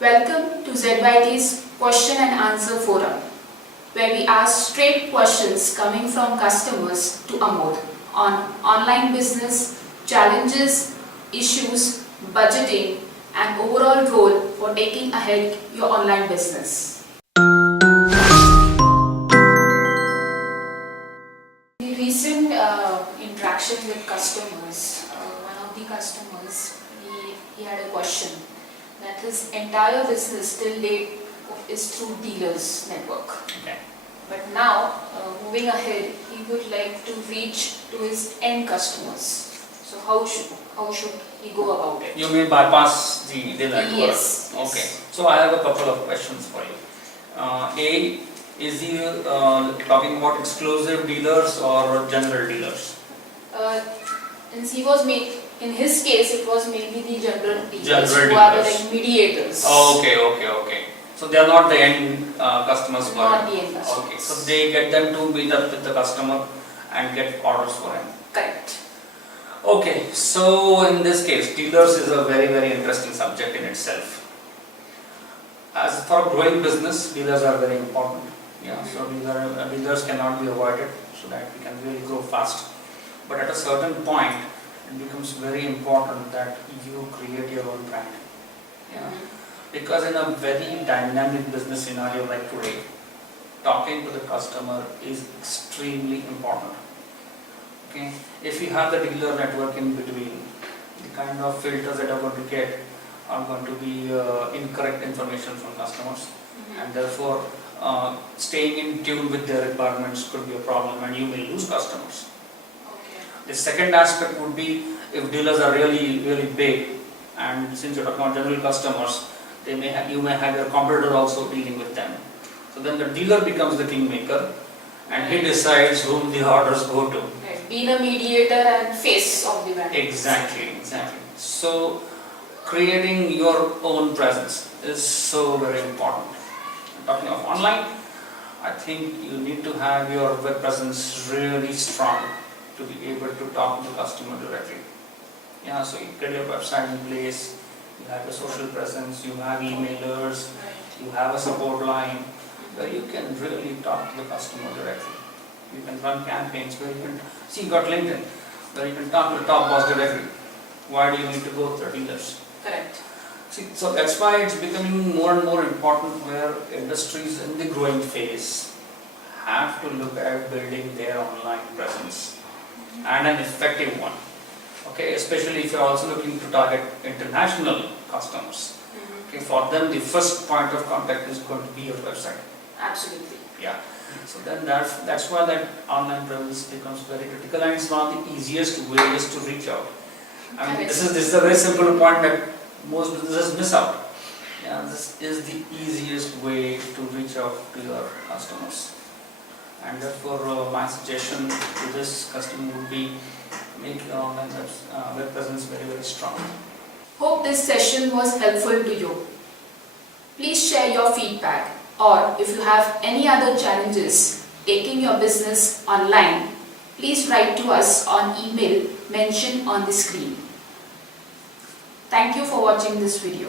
Welcome to ZYT's question and answer forum, where we ask straight questions coming from customers to Amod on online business, challenges, issues, budgeting, and overall role for taking ahead your online business. The recent interaction with customers, one of the customers, he had a question that his entire business till date is through dealers network. Okay. But now, moving ahead, he would like to reach to his end customers. So how should he go about it? You mean bypass the network? Yes. Okay. So I have a couple of questions for you. A, is he talking about exclusive dealers or general dealers? In his case, it was mainly the general dealers General who are dealers. like mediators. Okay. So they are not the end customers for Not him. the end customers. Okay. So they get them to meet up with the customer and get orders for him. Correct. Okay. So in this case, dealers is a very interesting subject in itself. As for a growing business, dealers are very important. Yeah. So dealers cannot be avoided so that we can really grow fast. But at a certain point, it becomes very important that you create your own brand. Yeah. Because in a very dynamic business scenario like today, talking to the customer is extremely important. Okay. If you have the dealer network in between, the kind of filters that are going to get are going to be incorrect information from customers, and therefore staying in tune with their requirements could be a problem, and you may lose customers. The second aspect would be if dealers are really big, and since you're talking about general customers, you may have your competitor also dealing with them. So then the dealer becomes the kingmaker, and he decides whom the orders go to. Right. Being a mediator and face of the brand. Exactly. So creating your own presence is so very important. Talking of online, I think you need to have your web presence really strong to be able to talk to the customer directly. Yeah, so you get your website in place, you have your social presence, you have emailers, you have a support line where you can really talk to the customer directly. You can run campaigns where you can, see, you got LinkedIn, where you can talk to the top boss directly. Why do you need to go to the dealers? Correct. See, so that's why it's becoming more and more important where industries in the growing phase have to look at building their online presence. And an effective one. Okay, especially if you're also looking to target international customers. Okay, for them the first point of contact is going to be your website. Absolutely. Yeah. So then that's why that online presence becomes very critical, and it's one of the easiest ways to reach out. I mean, this is a very simple point that most businesses miss out. Yeah, this is the easiest way to reach out to your customers. And therefore, my suggestion to this customer would be make your online web presence very strong. Hope this session was helpful to you. Please share your feedback, or if you have any other challenges taking your business online, please write to us on email mentioned on the screen. Thank you for watching this video.